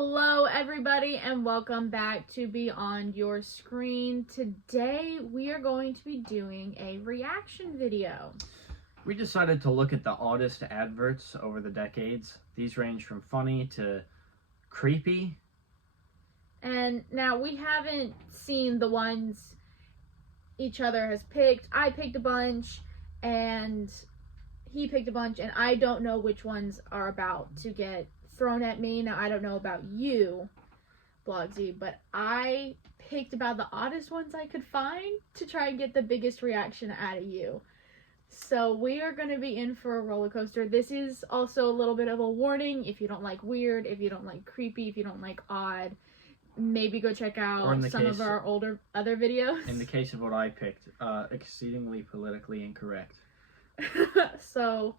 Hello everybody and welcome back to Beyond Your Screen. Today we are going to be doing a reaction video. We decided to look at the oddest adverts over the decades. These range from funny to creepy. And now we haven't seen the ones each other has picked. I picked a bunch and he picked a bunch, and I don't know which ones are about to get thrown at me. Now, I don't know about you, Blogsy, but I picked about the oddest ones I could find to try and get the biggest reaction out of you. So we are going to be in for a roller coaster. This is also a little bit of a warning. If you don't like weird, if you don't like creepy, if you don't like odd, maybe go check out some of our other videos. In the case of what I picked, exceedingly politically incorrect. So,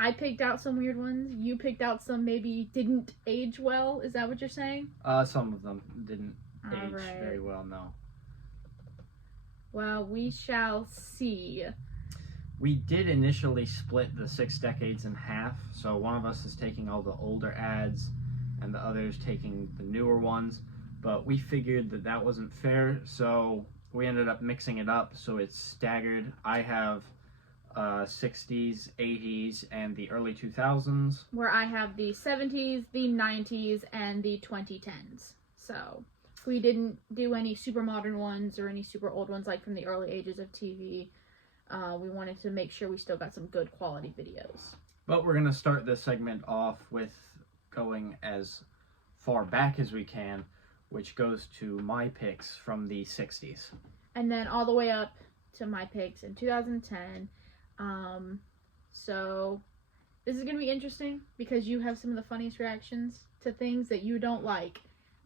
I picked out some weird ones. You picked out some maybe didn't age well. Is that what you're saying? Some of them didn't age very well, no. Well, we shall see. We did initially split the 6 decades in half, so one of us is taking all the older ads and the other's taking the newer ones, but we figured that that wasn't fair, so we ended up mixing it up so it's staggered. I have 60s, 80s, and the early 2000s. Where I have the 70s, the 90s, and the 2010s. So we didn't do any super modern ones or any super old ones like from the early ages of TV. We wanted to make sure we still got some good quality videos. But we're going to start this segment off with going as far back as we can, which goes to my picks from the 60s. And then all the way up to my picks in 2010. So this is going to be interesting because you have some of the funniest reactions to things that you don't like.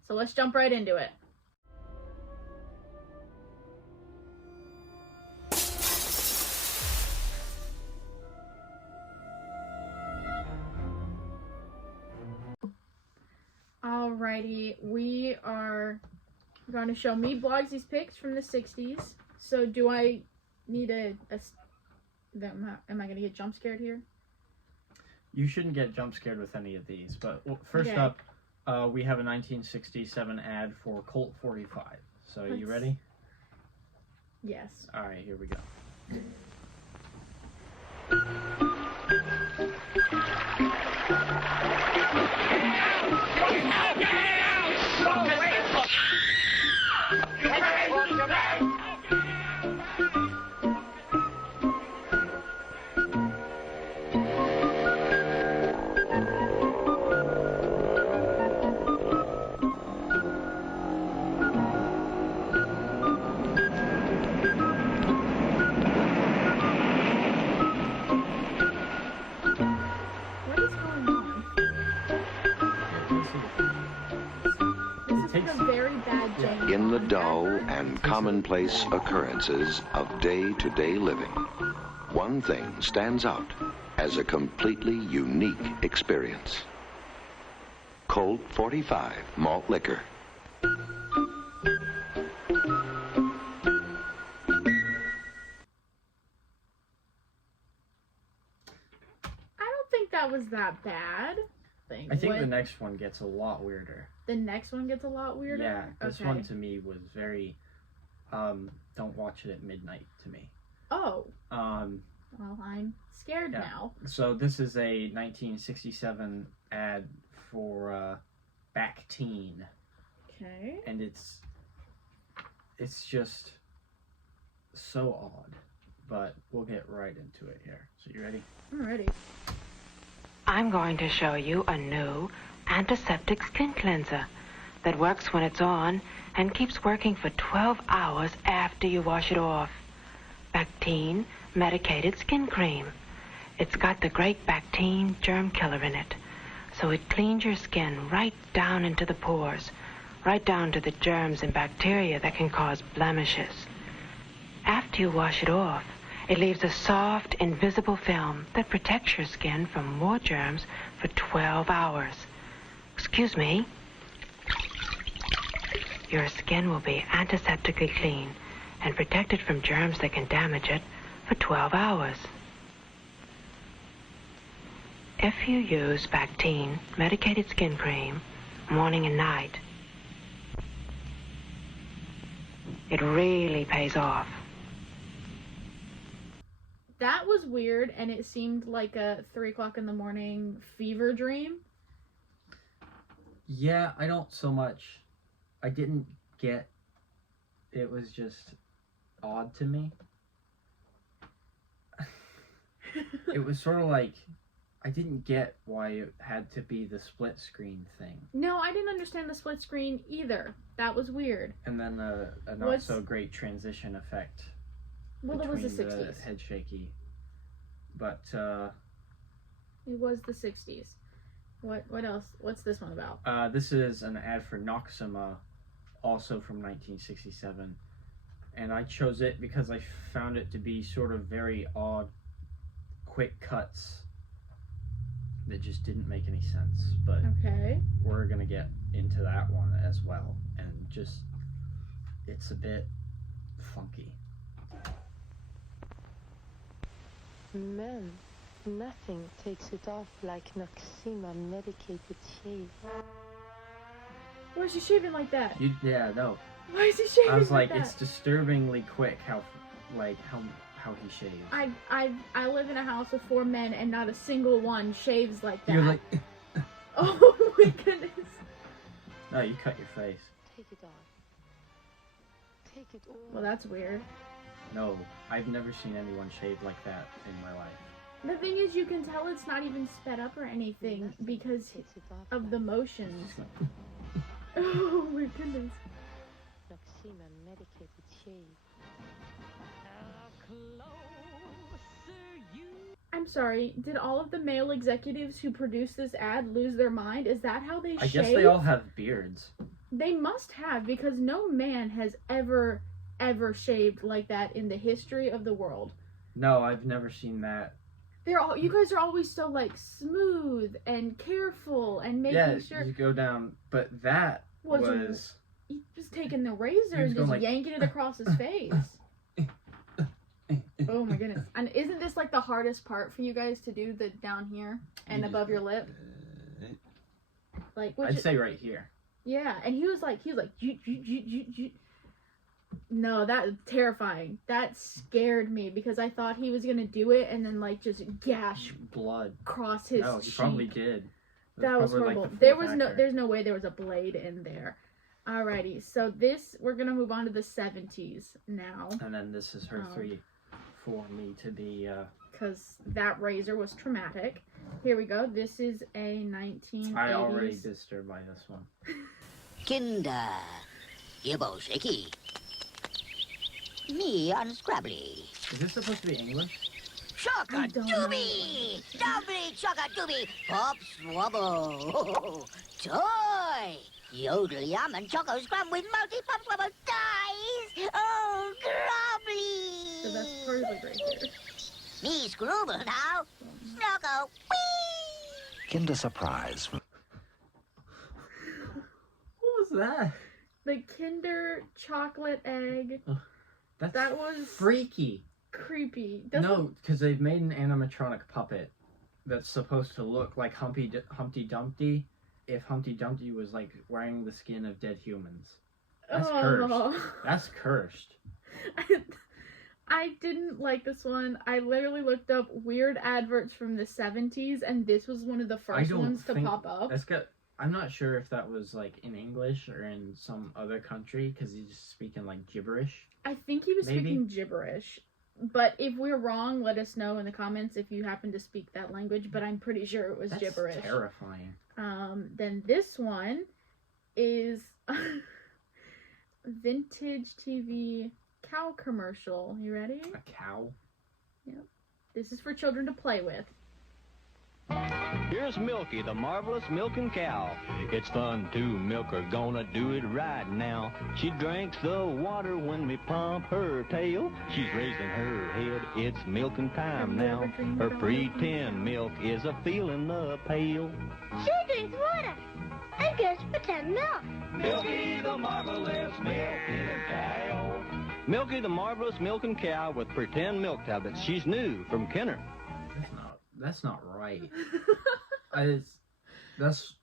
So let's jump right into it. Alrighty, we are going to show me Blogsy's picks from the 60s. So do I need am I going to get jump scared here? You shouldn't get jump scared with any of these, but first up, we have a 1967 ad for Colt 45. So you ready? Yes. Alright, here we go. In the dull and commonplace occurrences of day-to-day living, one thing stands out as a completely unique experience. Colt 45 malt liquor. I don't think that was that bad. I think the next one gets a lot weirder. The next one gets a lot weirder? Yeah, this one to me was very, don't watch it at midnight to me. Oh. Well, I'm scared now. So this is a 1967 ad for Bactine. Okay. And it's just so odd, but we'll get right into it here. So you ready? I'm ready. I'm going to show you a new antiseptic skin cleanser that works when it's on and keeps working for 12 hours after you wash it off. Bactine medicated skin cream. It's got the great Bactine germ killer in it, so it cleans your skin right down into the pores, right down to the germs and bacteria that can cause blemishes. After you wash it off, it leaves a soft, invisible film that protects your skin from more germs for 12 hours. Excuse me. Your skin will be antiseptically clean and protected from germs that can damage it for 12 hours. If you use Bactine medicated skin cream morning and night, it really pays off. That was weird, and it seemed like a 3 o'clock in the morning fever dream. Yeah, I don't so much. I didn't get. It was just odd to me. It was sort of like I didn't get why it had to be the split screen thing. No, I didn't understand the split screen either. That was weird. And then a not so great transition effect. Well, it was the 60s. Head shaky. But it was the 60s. What else? What's this one about? This is an ad for Noxima, also from 1967. And I chose it because I found it to be sort of very odd, quick cuts that just didn't make any sense. But okay, we're going to get into that one as well. And just, it's a bit funky. Men, nothing takes it off like Noxima medicated shave. Why is he shaving like that? Yeah, no. Why is he shaving like that? I was like, it's disturbingly quick how he shaves. I live in a house with 4 men and not a single one shaves like that. You're like, oh my goodness. No, you cut your face. Take it off. Take it all. Well, that's weird. No, I've never seen anyone shave like that in my life. The thing is, you can tell it's not even sped up or anything because of the motions. Oh my goodness. Noxima medicated shave. I'm sorry, did all of the male executives who produced this ad lose their mind? Is that how they shave? I guess they all have beards. They must have, because no man has ever shaved like that in the history of the world. No, I've never seen that. You guys are always so like smooth and careful and making sure. Yeah, you go down, but that was he was taking the razor and just yanking it across his face. Oh my goodness. And isn't this like the hardest part for you guys to do, the down here and above your lip? Like I'd say right here. Yeah, and he was like no, that's terrifying. That scared me because I thought he was gonna do it and then like just gash blood across his No, he cheek. Probably did. That was horrible. Like there's no way there was a blade in there. Alrighty, so we're gonna move on to the 70s now. And then this is her 3 for me to be because that razor was traumatic. Here we go. This is a 1980s. I already disturbed by this one. Kinder, Gibbo Shaky. Me unscrabbly. Is this supposed to be English? Chocka doobie! Doubly chocka doobie! Pop swabble! Toy! Yodel yum and choco scrum with multi pop swabble dies! Oh, grubbly! So that's perfect right here. Me scrubble now! Snuggle! Whee! Kinder Surprise. What was that? The Kinder chocolate egg. That was freaky. Creepy. No, because they've made an animatronic puppet that's supposed to look like Humpty Dumpty if Humpty Dumpty was like wearing the skin of dead humans. That's cursed. That's cursed. I didn't like this one. I literally looked up weird adverts from the 70s, and this was one of the first ones to pop up. I'm not sure if that was like in English or in some other country because he's just speaking like gibberish. I think he was speaking gibberish. But if we're wrong, let us know in the comments if you happen to speak that language. But I'm pretty sure it was gibberish. That's terrifying. Then this one is vintage TV cow commercial. You ready? A cow? Yep. This is for children to play with. Here's Milky, the marvelous milking cow. It's fun to milk her, gonna do it right now. She drinks the water when we pump her tail. She's raising her head, it's milking time now. Her pretend milk is a feeling the pail. She drinks water and gets pretend milk. Milky, the marvelous milking cow. Milky, the marvelous milking cow with pretend milk tablets. She's new from Kenner. That's not right. That's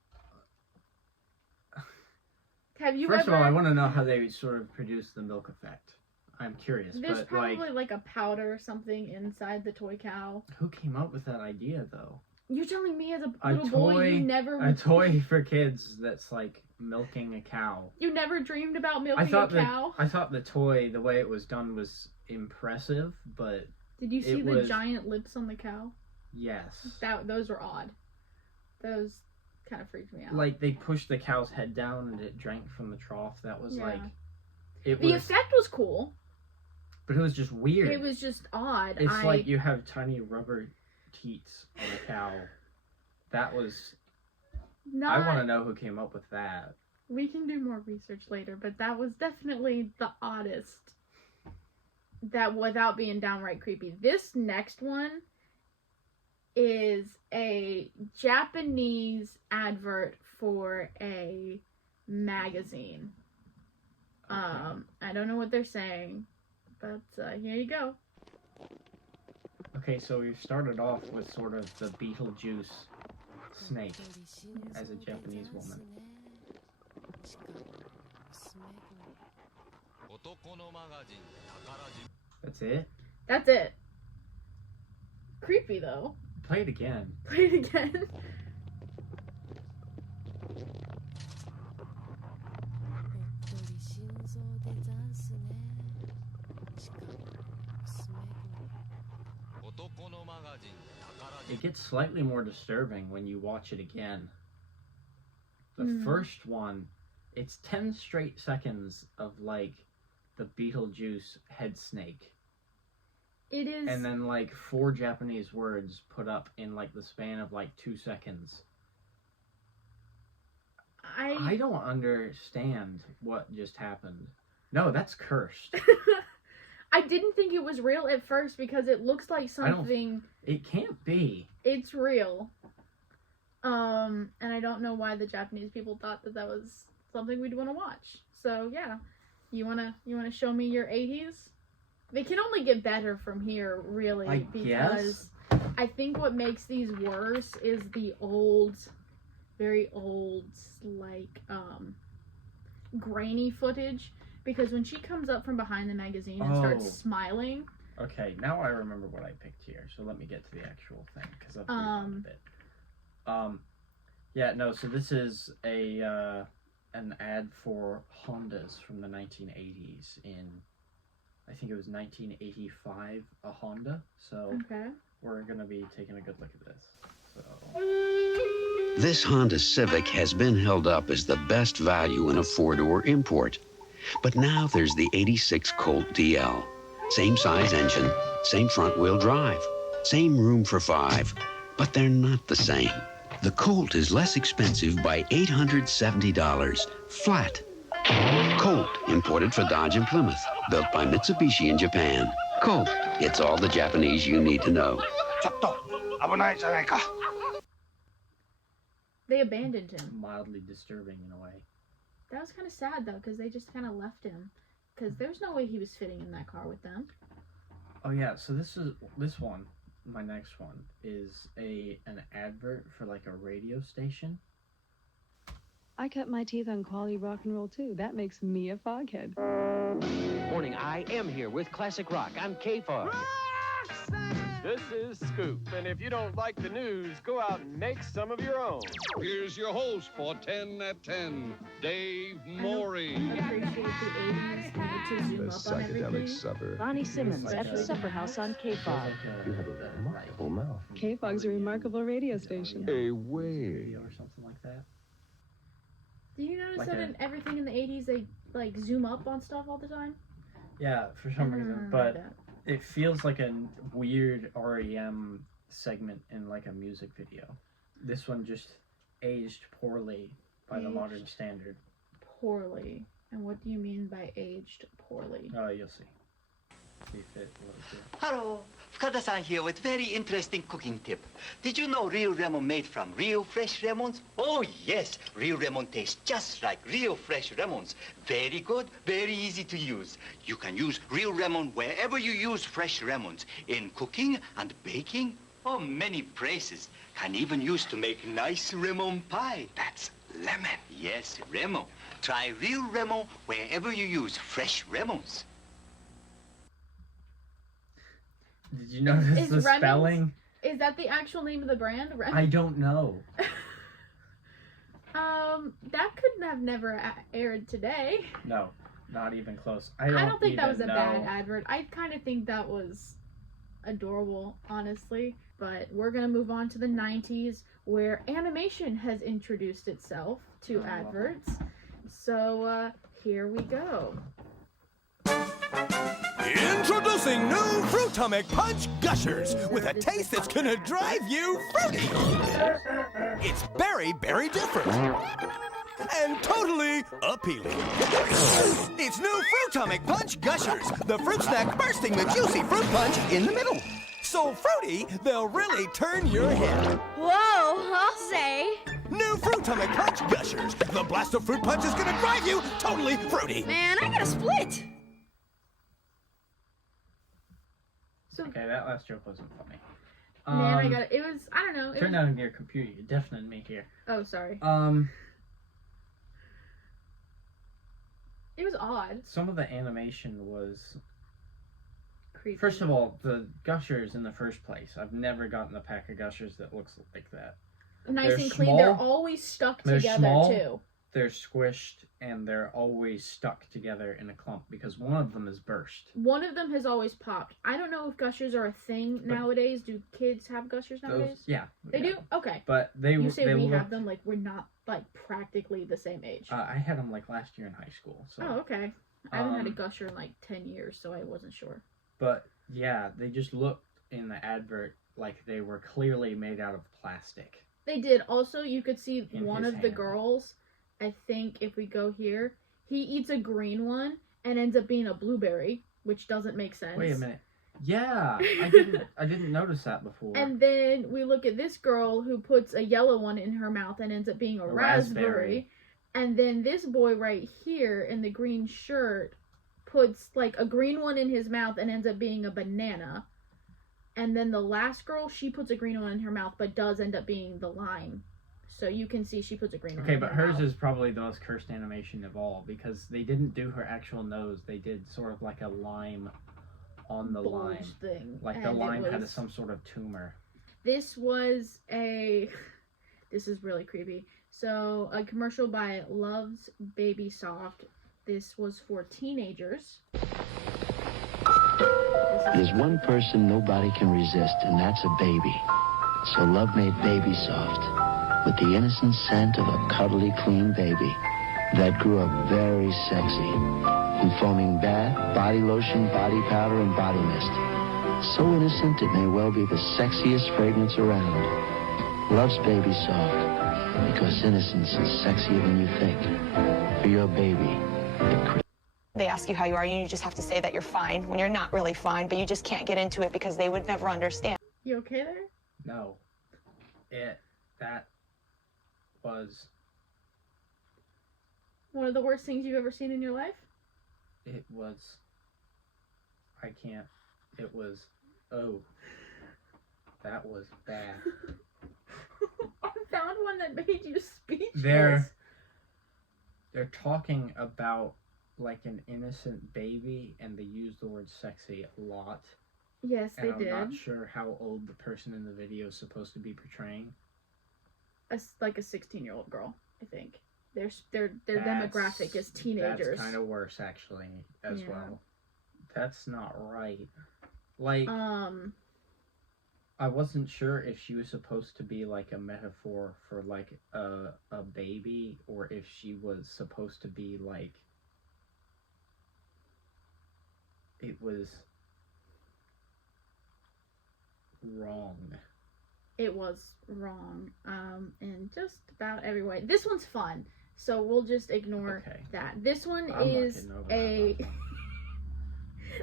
Have you first ever? of all, I want to know how they sort of produce the milk effect. I'm curious. There's but probably like a powder or something inside the toy cow. who came up with that idea though? You're telling me as a little boy you never a toy for kids that's like milking a cow. You never dreamed about milking a cow? I thought the toy, the way it was done, was impressive, but did you see the giant lips on the cow? Yes. Those were odd. Those kind of freaked me out. Like they pushed the cow's head down and it drank from the trough. That was like the effect was cool. But it was just weird. It was just odd. It's like you have tiny rubber teats on a cow. That was... I want to know who came up with that. We can do more research later, but that was definitely the oddest. That without being downright creepy. This next one is a Japanese advert for a magazine. Okay. I don't know what they're saying. But here you go. Okay, so we've started off with sort of the Beetlejuice snake as a Japanese woman. That's it? That's it. Creepy though. Play it again. Play it again. It gets slightly more disturbing when you watch it again. The first one, it's 10 straight seconds of like the Beetlejuice head snake. It is. And then like 4 Japanese words put up in like the span of like 2 seconds. I don't understand what just happened. No, that's cursed. I didn't think it was real at first because it looks like something. It can't be. It's real. And I don't know why the Japanese people thought that was something we'd want to watch. So yeah, you wanna show me your 80s? They can only get better from here, really, because I think what makes these worse is the old, very old, like grainy footage. Because when she comes up from behind the magazine and starts smiling... Okay, now I remember what I picked here. So let me get to the actual thing, because I've rewound a bit. Yeah, no, so this is an ad for Hondas from the 1980s in... I think it was 1985, a Honda. So we're going to be taking a good look at this. So... This Honda Civic has been held up as the best value in a 4-door import. But now there's the 86 Colt DL. Same size engine, same front-wheel drive, same room for 5, but they're not the same. The Colt is less expensive by $870, flat. Colt, imported for Dodge and Plymouth, built by Mitsubishi in Japan. Colt, it's all the Japanese you need to know. They abandoned him. Mildly disturbing in a way. That was kind of sad, though, because they just kind of left him. Because there's no way he was fitting in that car with them. Oh, yeah, so this one, my next one, is an advert for, like, a radio station. I cut my teeth on quality rock and roll, too. That makes me a foghead. Morning, I am here with Classic Rock. I'm K-Fog. This is Scoop, and if you don't like the news, go out and make some of your own. Here's your host for 10 at 10, Dave Morey. I appreciate the 80s to zoom up on everything. Supper. Bonnie Simmons at the Supper House on K-Fog. You have a remarkable mouth. K-Fog's a remarkable radio station. A way. Or something like that. Do you notice that in everything in the 80s, they, like, zoom up on stuff all the time? Yeah, for some reason, but... It feels like a weird REM segment in like a music video. This one just aged poorly by the modern standard. Poorly? And what do you mean by aged poorly? Oh, you'll see. See if it will do. Hello, Fukada-san here with very interesting cooking tip. Did you know real lemon made from real fresh lemons? Oh yes, real lemon tastes just like real fresh lemons. Very good, very easy to use. You can use real lemon wherever you use fresh lemons. In cooking and baking, Oh, many places. Can even use to make nice lemon pie. That's lemon. Yes, lemon. Try real lemon wherever you use fresh lemons. Did you notice the Remons, spelling? Is that the actual name of the brand? I don't know. That could have never aired today. No, not even close. I don't think that was a bad advert. I kind of think that was adorable, honestly. But we're going to move on to the 90s, where animation has introduced itself to adverts. So, here we go. Introducing new Fruitomic Punch Gushers with a taste that's gonna drive you fruity. It's very different and totally appealing. It's new Fruitomic Punch Gushers, the fruit snack bursting the juicy fruit punch in the middle. So fruity, they'll really turn your head. Whoa, I'll say. New Fruitomic Punch Gushers. The blast of fruit punch is gonna drive you totally fruity. Man, I gotta split. Okay, that last joke wasn't funny. Man, I got it. It was, I don't know. Turn down your computer. You're deafening me here. Oh, sorry. It was odd. Some of the animation was... Creepy. First of all, the Gushers in the first place. I've never gotten a pack of Gushers that looks like that. Nice They're and clean. small, They're always stuck together, small, too. They're squished, and they're always stuck together in a clump because one of them is burst. One of them has always popped. I don't know if Gushers are a thing nowadays. Do kids have Gushers nowadays? Yeah. They do? Okay. But You say we looked, have them like we're not like practically the same age. I had them like last year in high school. So. Oh, okay. I haven't had a Gusher in like 10 years, so I wasn't sure. But yeah, they just looked in the advert like they were clearly made out of plastic. They did. Also, you could see In one his of the hand. girls, I think if we go here, he eats a green one and ends up being a blueberry, which doesn't make sense. Wait a minute. Yeah, I didn't notice that before. And then we look at this girl who puts a yellow one in her mouth and ends up being a raspberry. And then this boy right here in the green shirt puts like a green one in his mouth and ends up being a banana. And then the last girl, she puts a green one in her mouth, but does end up being the lime. So you can see she puts a green one in her mouth. Okay, but hers is probably the most cursed animation of all because they didn't do her actual nose. They did sort of like a lime on the bulge line. thing. Like the And line it had was- some sort of tumor. This was a... This is really creepy. So, a commercial by Love's Baby Soft. This was for teenagers. There's one person nobody can resist, and that's a baby. So Love made Baby Soft with the innocent scent of a cuddly, clean baby that grew up very sexy in foaming bath, body lotion, body powder, and body mist. So innocent it may well be the sexiest fragrance around. Love's Baby Soft, because innocence is sexier than you think. For your baby, They ask you how you are, and you just have to say that you're fine when you're not really fine, but you just can't get into it because they would never understand. You okay there? No. That was... One of the worst things you've ever seen in your life? It was... I can't... It was... Oh. That was bad. I found one that made you speechless. They're talking about like an innocent baby, and they use the word sexy a lot. Yes, they did. I'm not sure how old the person in the video is supposed to be portraying. Like a 16-year-old girl, I think. Their demographic is teenagers. That's kind of worse, actually, as well. That's not right. Like, I wasn't sure if she was supposed to be like a metaphor for like a baby, or if she was supposed to be like, it was wrong. It was wrong, in just about every way. This one's fun, so we'll just ignore that. This one is a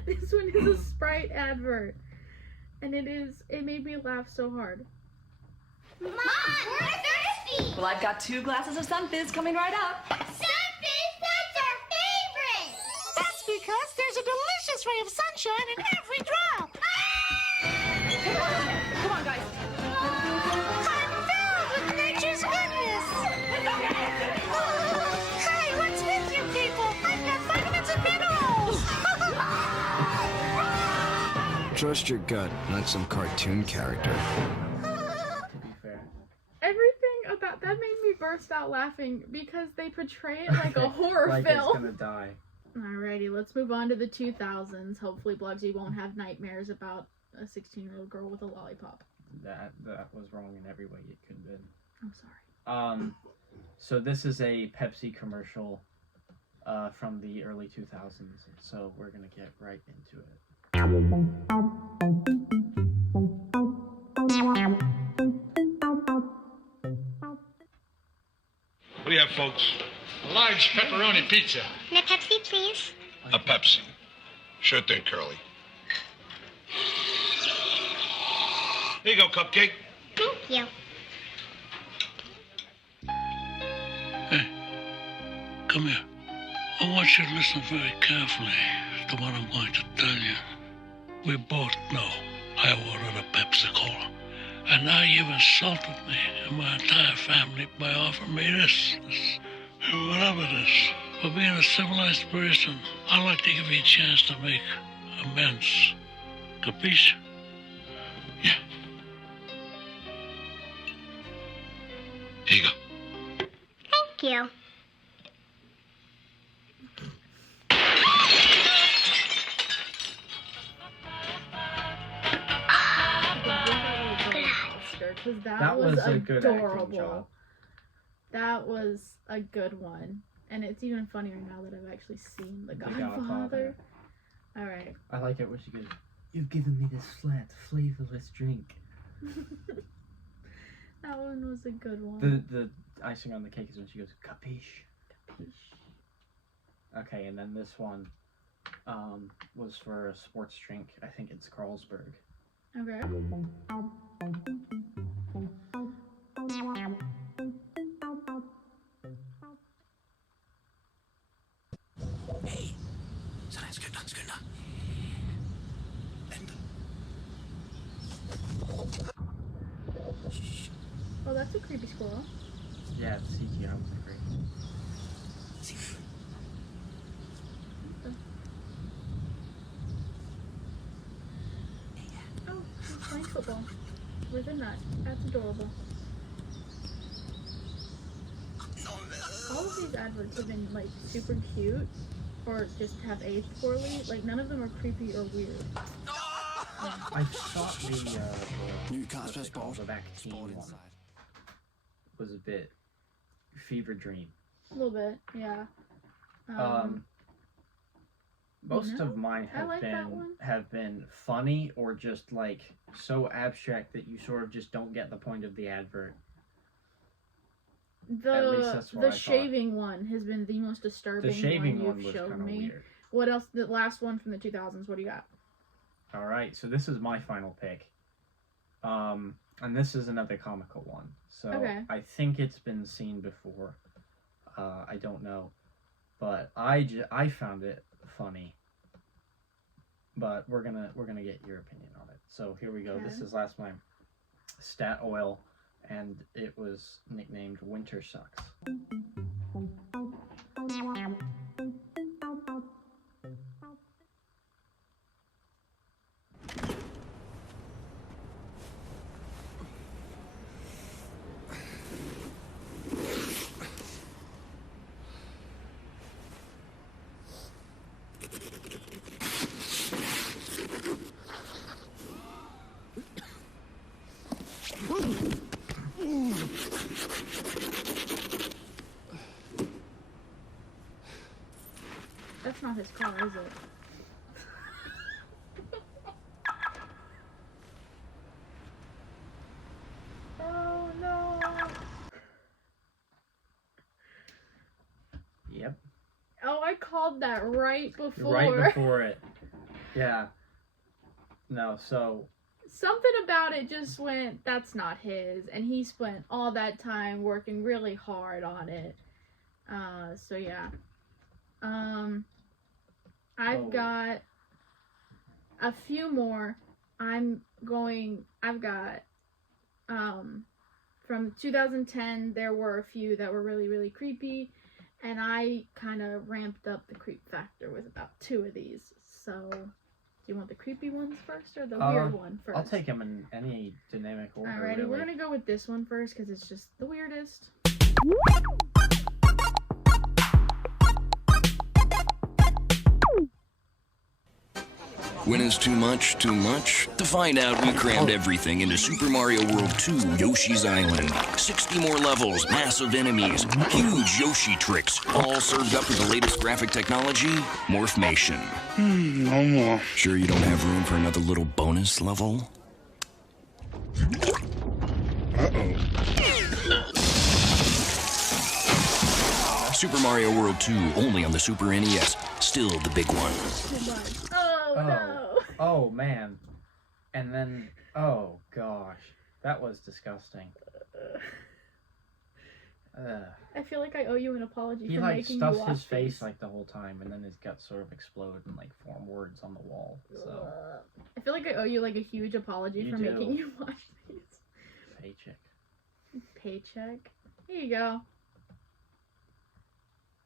this one is a Sprite advert, and it made me laugh so hard. Mom, we're thirsty! Well, I've got 2 glasses of Sun Fizz coming right up. Sun Fizz, that's our favorite! That's because there's a delicious ray of sunshine in every drop. Come on, guys. Trust your gut, not some cartoon character. To be fair. Everything about that made me burst out laughing because they portray it like a horror like film. It's gonna die. Alrighty, let's move on to the 2000s. Hopefully, Blugsy won't have nightmares about a 16-year-old girl with a lollipop. That was wrong in every way it could have been. I'm sorry. So this is a Pepsi commercial from the early 2000s. So we're gonna get right into it. What do you have, folks? A large pepperoni pizza. And a Pepsi, please. A Pepsi. Sure thing, Curly. Here you go, Cupcake. Thank you. Hey, come here. I want you to listen very carefully to what I'm going to tell you. We both know I ordered a Pepsi-Cola. And now you've insulted me and my entire family by offering me this, whatever this. For being a civilized person, I'd like to give you a chance to make amends. Capiche? Yeah. Here you go. Thank you. Because that was a good acting job. That was a good one. And it's even funnier now that I've actually seen The Godfather. Alright. I like it when she goes, "You've given me this flat, flavorless drink." That one was a good one. The icing on the cake is when she goes, "Capiche." Capiche. Okay, and then this one was for a sports drink. I think it's Carlsberg. Okay. Hey, ska. Oh, that's a creepy squirrel. Yeah, the CGI was great. Oh, he's playing football with a nut. That's adorable. All of these adverts have been like super cute, or just have aged poorly. Like none of them are creepy or weird. I thought the vaccine one was a bit fever dream. A little bit, yeah. Most of mine have been funny or just like so abstract that you sort of just don't get the point of the advert. The shaving one has been the most disturbing one you've shown me. Weird. What else? The last one from the 2000s. What do you got? All right, so this is my final pick, and this is another comical one. So okay. I think it's been seen before. I don't know, but I found it funny. But we're gonna get your opinion on it. So here we go. Okay. This is last time. Stat Oil. And it was nicknamed Winter Sucks. That's not his car, is it? Oh no! Yep. Oh, I called that right before. Right before it. Yeah. No, so... Something about it just went, that's not his, and he spent all that time working really hard on it. So yeah. I've got a few more. I've got, from 2010, there were a few that were really, really creepy, and I kind of ramped up the creep factor with about 2 of these, so Do you want the creepy ones first or the weird one first? I'll take them in any dynamic order. Alrighty, really. we're gonna go with this one first because it's just the weirdest. When is too much too much? To find out, we crammed everything into Super Mario World 2 Yoshi's Island. 60 more levels, massive enemies, huge Yoshi tricks, all served up with the latest graphic technology, Morphmation. No more. Sure you don't have room for another little bonus level? Super Mario World 2, only on the Super NES. Still the big one. Oh, no. Oh, man. And then, oh, gosh. That was disgusting. I feel like I owe you an apology He, for like, making you stuffs watch his face, these. like, the whole time, and then his guts sort of explode and, like, form words on the wall, so... I feel like I owe you, like, a huge apology You for do. making you watch these. Paycheck. Paycheck. Here you go.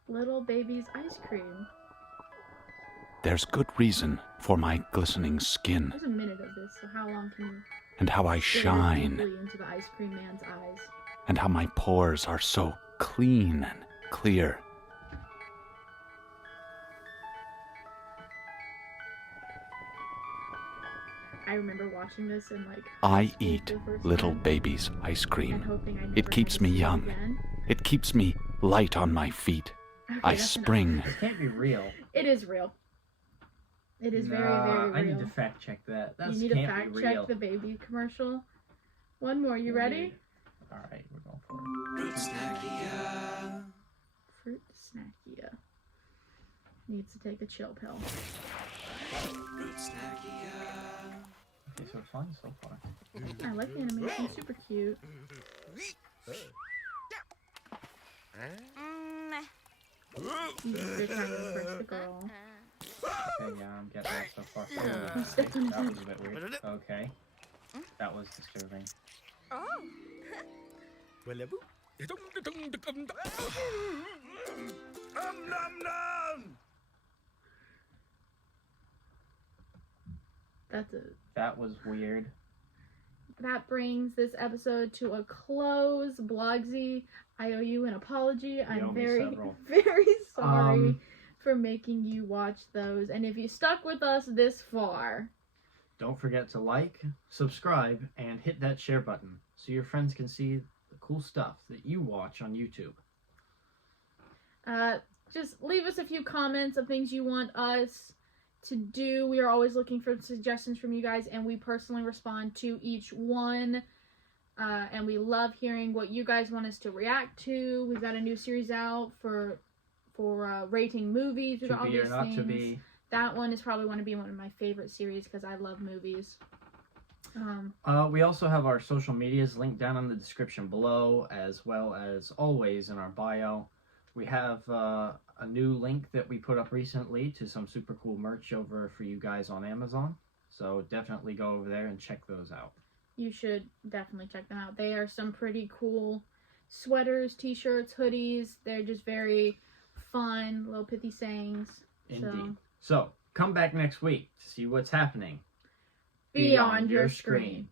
Little baby's ice cream. There's good reason for my glistening skin There's a minute of this, so how long can you and how I stare shine deeply into the ice cream man's eyes? and how my pores are so clean and clear. I remember watching this in like I school eat for the first little time baby's ice and cream. hoping I never It keeps had me to see it young. again. It keeps me light on my feet. Okay, I that's spring. enough. This can't be real. It is real. It is very, Nah, very real. I need to fact check that. That You need to can't fact be check real. the baby commercial. One more. You ready? Alright, we're going for it. Fruit Snackia. Fruit Snackia. Needs to take a chill pill. Fruit Okay, so fun so far. I like the animation. Super cute. You're trying to impress the girl. Okay, yeah, I'm getting that so far. I'm Okay, stepping that in. was a bit weird. Okay. That was disturbing. That's it. That was weird. That brings this episode to a close. Blogsy, I owe you an apology. owe I'm me very, several. very sorry for making you watch those. And if you stuck with us this far, Don't forget to like, subscribe, and hit that share button so your friends can see the cool stuff that you watch on YouTube. just leave us a few comments of things you want us to do. We are always looking for suggestions from you guys, and we personally respond to each one. And we love hearing what you guys want us to react to. We've got a new series out for rating movies. We've To got all be or these not things. to be. That one is probably going to be one of my favorite series because I love movies. We also have our social medias linked down in the description below, as well as always in our bio. We have a new link that we put up recently to some super cool merch over for you guys on Amazon. So definitely go over there and check those out. You should definitely check them out. They are some pretty cool sweaters, t-shirts, hoodies. They're just very fun, little pithy sayings. Indeed. So come back next week to see what's happening Beyond your screen.